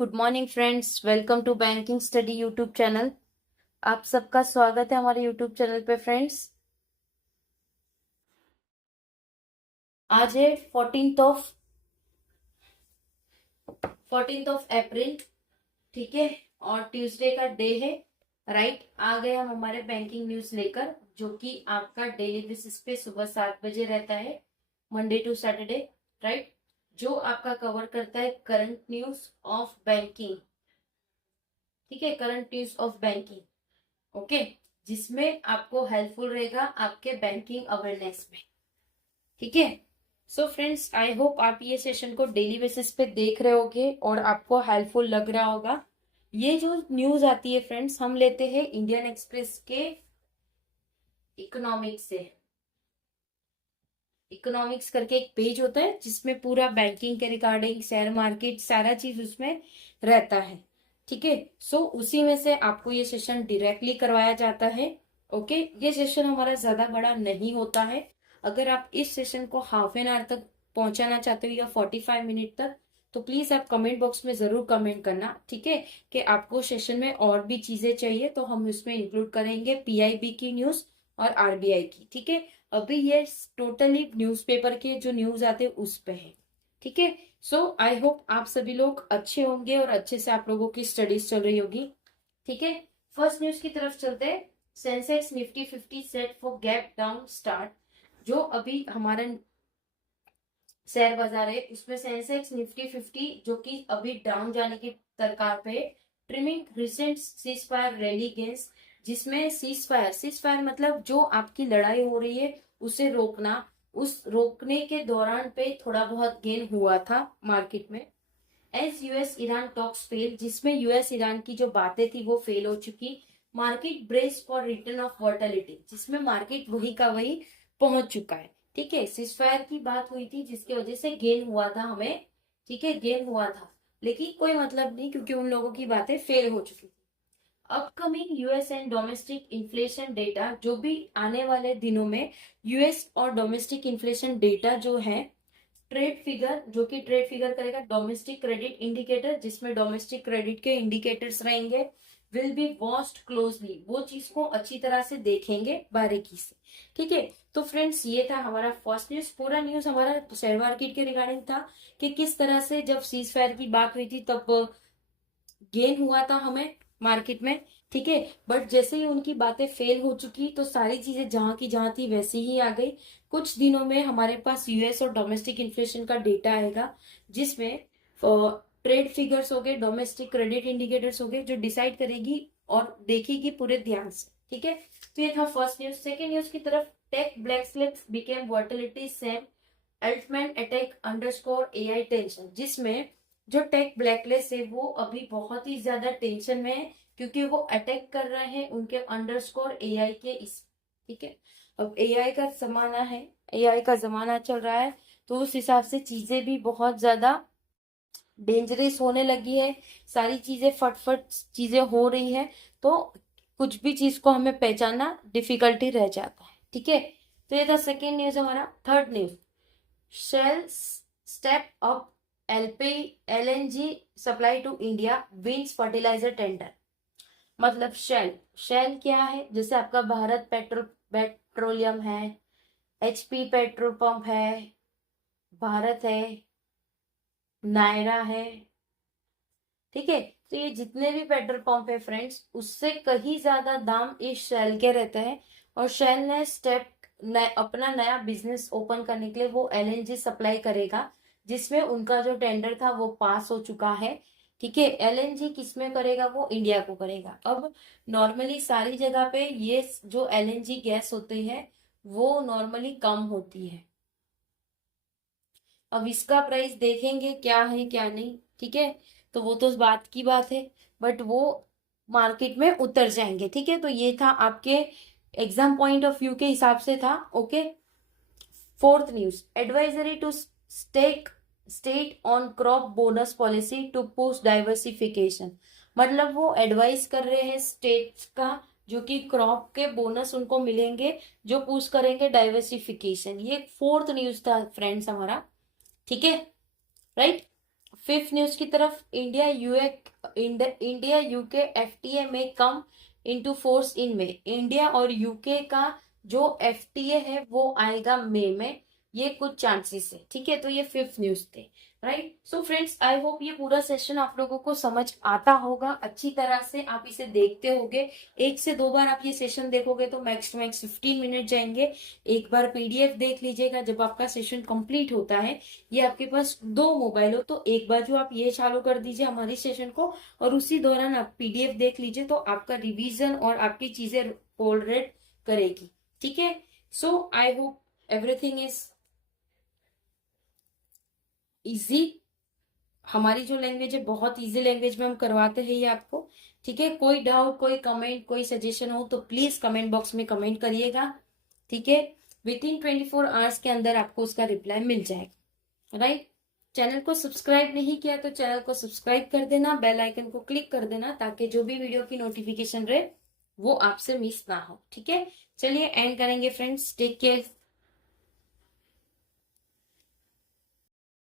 Good morning friends, welcome to banking study YouTube channel. आप सबका स्वागत है हमारे यूट्यूब चैनल पे फ्रेंड्स। आज है 14th ऑफ अप्रैल, ठीक है, और ट्यूसडे का डे है। राइट, आ गए हम हमारे बैंकिंग न्यूज लेकर, जो कि आपका डेली बेसिस पे सुबह 7 बजे रहता है, मंडे टू सैटरडे। राइट, जो आपका कवर करता है करंट न्यूज ऑफ बैंकिंग, ठीक है, current news of banking. Okay, जिसमें आपको हेल्पफुल रहेगा आपके बैंकिंग अवेयरनेस में, ठीक है। सो फ्रेंड्स, आई होप आप ये सेशन को डेली बेसिस पे देख रहे होगे और आपको हेल्पफुल लग रहा होगा। ये जो न्यूज आती है फ्रेंड्स, हम लेते हैं इंडियन एक्सप्रेस के इकोनॉमिक्स से। इकोनॉमिक्स करके एक पेज होता है जिसमें पूरा बैंकिंग के रिगार्डिंग, शेयर मार्केट, सारा चीज उसमें रहता है, ठीक है। सो उसी में से आपको ये सेशन डायरेक्टली करवाया जाता है। ओके, ये सेशन हमारा ज्यादा बड़ा नहीं होता है। अगर आप इस सेशन को हाफ एन आवर तक पहुंचाना चाहते हो या 45 मिनट तक, तो प्लीज आप कमेंट बॉक्स में जरूर कमेंट करना, ठीक है, कि आपको सेशन में और भी चीजें चाहिए तो हम उसमें इंक्लूड करेंगे, पीआईबी की न्यूज और आरबीआई की, ठीक है। अभी ये टोटली न्यूज़पेपर के जो न्यूज आते हैं उस पे है, ठीक है। सो आई होप आप सभी लोग अच्छे होंगे और अच्छे से आप लोगों की स्टडीज चल रही होगी, ठीक है। फर्स्ट न्यूज की तरफ चलते हैं। Sensex Nifty 50 set for gap down start. जो अभी हमारा शेयर बाजार है उसमें सेंसेक्स निफ्टी 50 जो कि अभी डाउन जाने की तरकार पे, trimming recent cease fire rally gains, जिसमें सीज फायर मतलब जो आपकी लड़ाई हो रही है उसे रोकना, उस रोकने के दौरान पे थोड़ा बहुत गेन हुआ था मार्केट में। As US Iran talks fail, जिसमें यूएस ईरान की जो बातें थी वो फेल हो चुकी। Market brace for return of volatility, जिसमें मार्केट वही का वही पहुंच चुका है, ठीक है। सीजफायर की बात हुई थी जिसकी वजह से गेन हुआ था हमें, ठीक है, गेन हुआ था, लेकिन कोई मतलब नहीं क्योंकि उन लोगों की बातें फेल हो चुकी थी। Upcoming US and domestic inflation data, जो भी आने वाले दिनों में यूएस और डोमेस्टिक इन्फ्लेशन डेटा जो है, ट्रेड फिगर, जो कि ट्रेड फिगर करेगा डोमेस्टिक क्रेडिट इंडिकेटर, जिसमें डोमेस्टिक क्रेडिट के इंडिकेटर्स रहेंगे, विल बी वॉच्ड क्लोजली, वो चीज को अच्छी तरह से देखेंगे बारीकी से, ठीक है। तो फ्रेंड्स, ये था हमारा फर्स्ट न्यूज। पूरा न्यूज हमारा शेयर मार्केट के रिगार्डिंग था कि किस तरह से जब सीज फायर की बात हुई थी तब गेन हुआ था हमें मार्केट में, ठीक है। बट जैसे ही उनकी बातें फेल हो चुकी तो सारी चीजें जहां की जहां थी वैसी ही आ गई। कुछ दिनों में हमारे पास यूएस और डोमेस्टिक इन्फ्लेशन का डेटा आएगा, जिसमें ट्रेड फिगर्स हो गए, डोमेस्टिक क्रेडिट इंडिकेटर्स हो गए, जो डिसाइड करेगी और देखेगी पूरे ध्यान से, ठीक है। तो ये था फर्स्ट न्यूज। सेकेंड न्यूज की तरफ, tech black slips became volatility Sam Altman attack underscore AI tension, जिसमें जो टेक ब्लैकलिस्ट है वो अभी बहुत ही ज्यादा टेंशन में है क्योंकि वो अटैक कर रहे हैं उनके अंडरस्कोर एआई के इस, ठीक है। अब एआई का जमाना है, एआई का जमाना चल रहा है, तो उस हिसाब से चीजें भी बहुत ज्यादा डेंजरस होने लगी है, सारी चीजें फटफट चीजें हो रही है, तो कुछ भी चीज को हमें पहचानना डिफिकल्टी रह जाता है, ठीक है। तो ये था सेकेंड न्यूज हमारा। Third news, Shell step up LP LNG supply to India wins fertiliser tender. मतलब शेल, शेल क्या है, जैसे आपका भारत पेट्रोलियम है, एचपी पेट्रोल पंप है, भारत है, नायरा है, ठीक है। तो ये जितने भी पेट्रोल पंप है फ्रेंड्स, उससे कहीं ज्यादा दाम इस शेल के रहते हैं। और शेल ने अपना नया बिजनेस ओपन करने के लिए वो एलएनजी सप्लाई करेगा, जिसमें उनका जो टेंडर था वो पास हो चुका है, ठीक है। एलएनजी किसमें करेगा, वो इंडिया को करेगा। अब नॉर्मली सारी जगह पे ये जो एलएनजी गैस होती है वो नॉर्मली कम होती है। अब इसका प्राइस देखेंगे क्या है क्या नहीं, ठीक है, तो वो तो उस बात की बात है, बट वो मार्केट में उतर जाएंगे, ठीक है। तो ये था आपके एग्जाम पॉइंट ऑफ व्यू के हिसाब से था, okay. Fourth news, advisory to stake state on crop bonus policy to push diversification, मतलब वो एडवाइस कर रहे हैं स्टेट का जो कि क्रॉप के बोनस उनको मिलेंगे जो पुश करेंगे डाइवर्सिफिकेशन। ये फोर्थ न्यूज था फ्रेंड्स हमारा, ठीक है, राइट। फिफ्थ न्यूज की तरफ, इंडिया यूके एफटीए में come into force in May. India और यूके का जो एफटीए है वो आएगा मई में, ये कुछ चांसेस है, ठीक है। तो ये फिफ्थ न्यूज थे, right. So friends, I hope ये पूरा सेशन आप लोगों को समझ आता होगा, अच्छी तरह से आप इसे देखते होगे। 1 से 2 बार आप ये सेशन देखोगे तो मैक्स टू मैक्स 15 मिनट जाएंगे। एक बार पीडीएफ देख लीजिएगा जब आपका सेशन कंप्लीट होता है। ये आपके पास 2 मोबाइल हो तो एक बार जो आप ये चालू कर दीजिए हमारी सेशन को, और उसी दौरान आप पीडीएफ देख लीजिए, तो आपका रिवीजन और आपकी चीजें कोलरेट करेगी, ठीक है। So I hope everything is easy. हमारी जो लैंग्वेज है बहुत इजी लैंग्वेज में हम करवाते हैं ये आपको, ठीक है। कोई डाउट, कोई कमेंट, कोई सजेशन हो तो प्लीज कमेंट बॉक्स में कमेंट करिएगा, ठीक है। विद इन 24 आवर्स के अंदर आपको उसका रिप्लाई मिल जाएगा, राइट। चैनल को सब्सक्राइब नहीं किया तो चैनल को सब्सक्राइब कर देना, बेल आइकन को क्लिक कर देना, ताकि जो भी वीडियो की नोटिफिकेशन रहे वो आपसे मिस ना हो, ठीक है। चलिए एंड करेंगे फ्रेंड्स, टेक केयर।